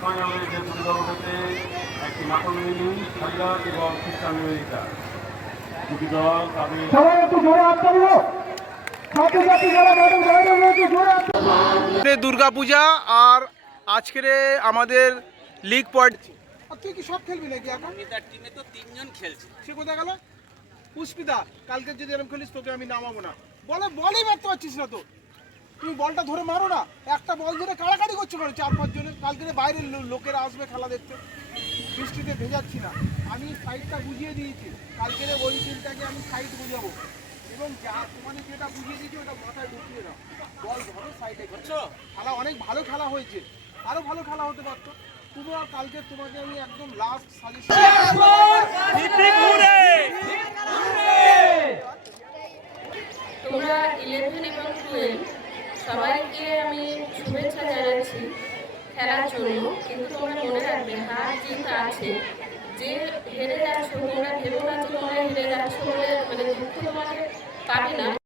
ফাইনালে যে দুটি দল উঠেছে, একটি নাটমিনী সারিয়া এবং খ্রিস্টান আমেরিকা। দুটি দল তাদের দুর্গাপূজা আর আজকের আমাদের লিগ পয়েন্ট। তুই কি সব খেলবি নাকি এখন? তার টিমে তো তিনজন খেলছে। সে কোথায় গেল? পুষ্পিতা, কালকে যদি এরকম খেলিস তোকে আমি নামাবো না। বলই মারতে পারছিস না তো। তুমি বলটা ধরে মারো না। একটা বল ধরে কাড়াকাড়ি করছো কেন 4-5 জনে? কালকে বাইরের লোকেরা আসবে খেলা দেখতে। বৃষ্টিতে ভেজাচ্ছি না। আমি সাইডটা বুঝিয়ে দিয়েছি। কালকের ওই টিমটাকে আমি সাইড বুঝাবো। এবং যা তোমাকে যেটা বুঝিয়ে দিয়েছি ওটা মাথায় ঢুকিয়ে দাও। বল ধরো সাইডে করছো। খেলা অনেক ভালো খেলা হয়েছে। আরো ভালো খেলা হতে পারতো। তুমি আর কালকে তোমাকে আমি একদম লাস্ট সাজেশন তোমরা 11 এবং 12 সবাইকে আমি শুভেচ্ছা জানাচ্ছি খেলার জন্য। কিন্তু তোমরা মনে রাখবে হার জিত আছে। যে হেরে যাচ্ছ তোমরা ভেবো না যে তোমরা হেরে যাচ্ছ বলে মানে দুঃখ তোমাকে পাবে না।